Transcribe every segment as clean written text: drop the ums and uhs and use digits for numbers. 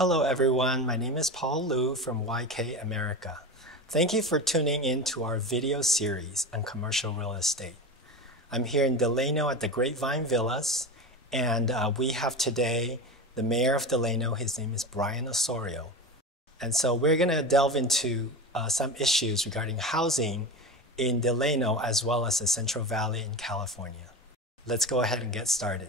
Hello everyone, my name is Paul Liu from YK America. Thank you for tuning in to our video series on commercial real estate. I'm here in Delano at the Grapevine Villas, and we have today the mayor of Delano. His name is Bryan Osorio. And so we're going to delve into some issues regarding housing in Delano as well as the Central Valley in California. Let's go ahead and get started.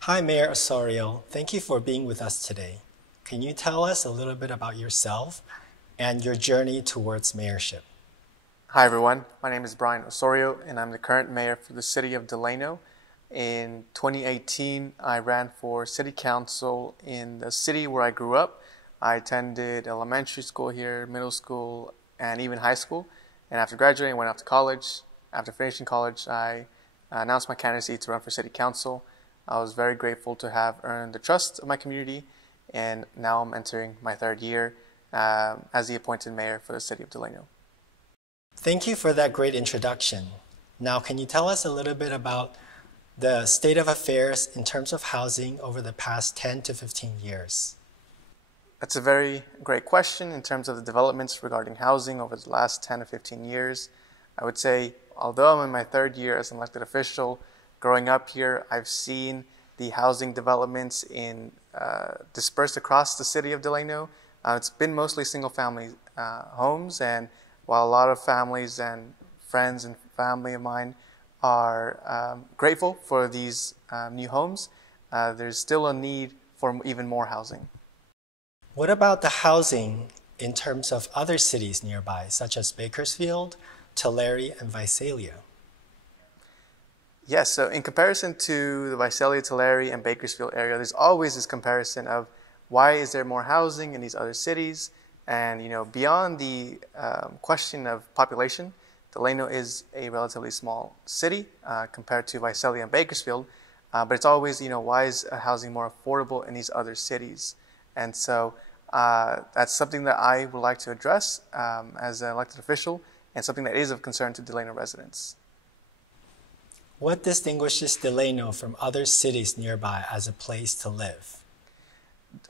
Hi, Mayor Osorio. Thank you for being with us today. Can you tell us a little bit about yourself and your journey towards mayorship? Hi, everyone. My name is Bryan Osorio, and I'm the current mayor for the city of Delano. In 2018, I ran for city council in the city where I grew up. I attended elementary school here, middle school, and even high school. And after graduating, I went off to college. After finishing college, I announced my candidacy to run for city council. I was very grateful to have earned the trust of my community, and now I'm entering my third year as the appointed mayor for the city of Delano. Thank you for that great introduction. Now, can you tell us a little bit about the state of affairs in terms of housing over the past 10 to 15 years? That's a very great question in terms of the developments regarding housing over the last 10 to 15 years. I would say, although I'm in my third year as an elected official, growing up here, I've seen the housing developments dispersed across the city of Delano. It's been mostly single-family homes, and while a lot of families and friends and family of mine are grateful for these new homes, there's still a need for even more housing. What about the housing in terms of other cities nearby, such as Bakersfield, Tulare, and Visalia? Yes, so in comparison to the Visalia, Tulare, and Bakersfield area, there's always this comparison of why is there more housing in these other cities? And, beyond the question of population, Delano is a relatively small city compared to Visalia and Bakersfield. But it's always, why is housing more affordable in these other cities? And so that's something that I would like to address as an elected official, and something that is of concern to Delano residents. What distinguishes Delano from other cities nearby as a place to live?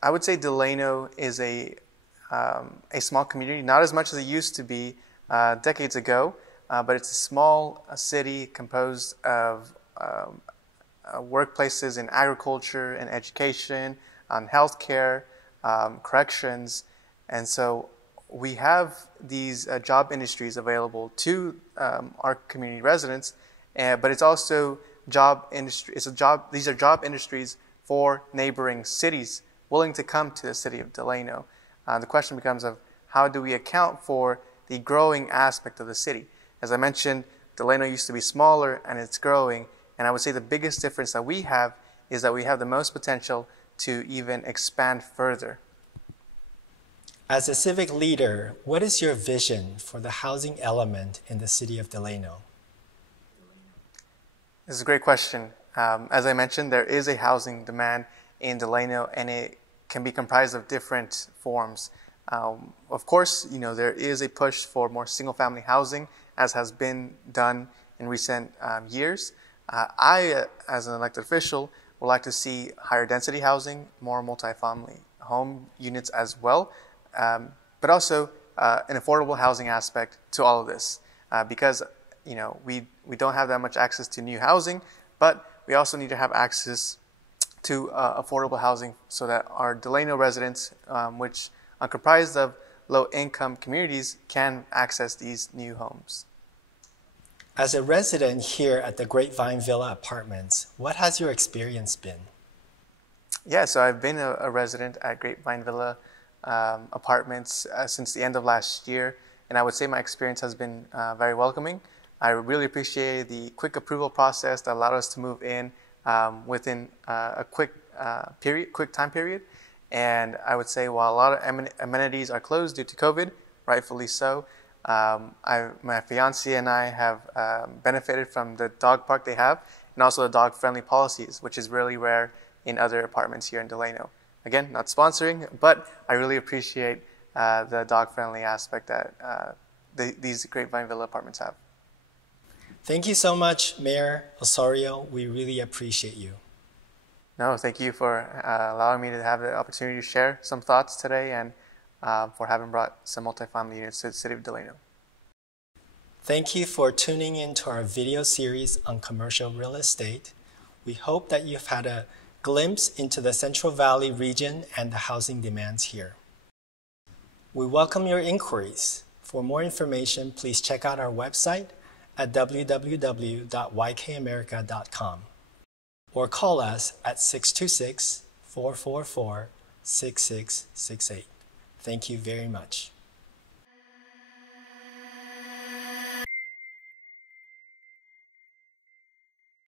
I would say Delano is a small community, not as much as it used to be decades ago, but it's a small city composed of workplaces in agriculture and education, healthcare, corrections, and so we have these job industries available to our community residents. But it's also job industry. These are job industries for neighboring cities willing to come to the city of Delano. The question becomes of how do we account for the growing aspect of the city? As I mentioned, Delano used to be smaller and it's growing. And I would say the biggest difference that we have is that we have the most potential to even expand further. As a civic leader, what is your vision for the housing element in the city of Delano? This is a great question. As I mentioned, there is a housing demand in Delano, and it can be comprised of different forms. Of course, there is a push for more single-family housing, as has been done in recent years. I, as an elected official, would like to see higher density housing, more multifamily home units as well, but also an affordable housing aspect to all of this, because we don't have that much access to new housing, but we also need to have access to affordable housing so that our Delano residents, which are comprised of low-income communities, can access these new homes. As a resident here at the Grapevine Villa Apartments, what has your experience been? Yeah, so I've been a resident at Grapevine Villa Apartments since the end of last year, and I would say my experience has been very welcoming. I really appreciate the quick approval process that allowed us to move in within a quick time period. And I would say while a lot of amenities are closed due to COVID, rightfully so, my fiance and I have benefited from the dog park they have, and also the dog-friendly policies, which is really rare in other apartments here in Delano. Again, not sponsoring, but I really appreciate the dog-friendly aspect that these Grapevine Villa apartments have. Thank you so much, Mayor Osorio. We really appreciate you. No, thank you for allowing me to have the opportunity to share some thoughts today and for having brought some multifamily units to the city of Delano. Thank you for tuning in to our video series on commercial real estate. We hope that you've had a glimpse into the Central Valley region and the housing demands here. We welcome your inquiries. For more information, please check out our website at www.ykamerica.com or call us at 626-444-6668. Thank you very much.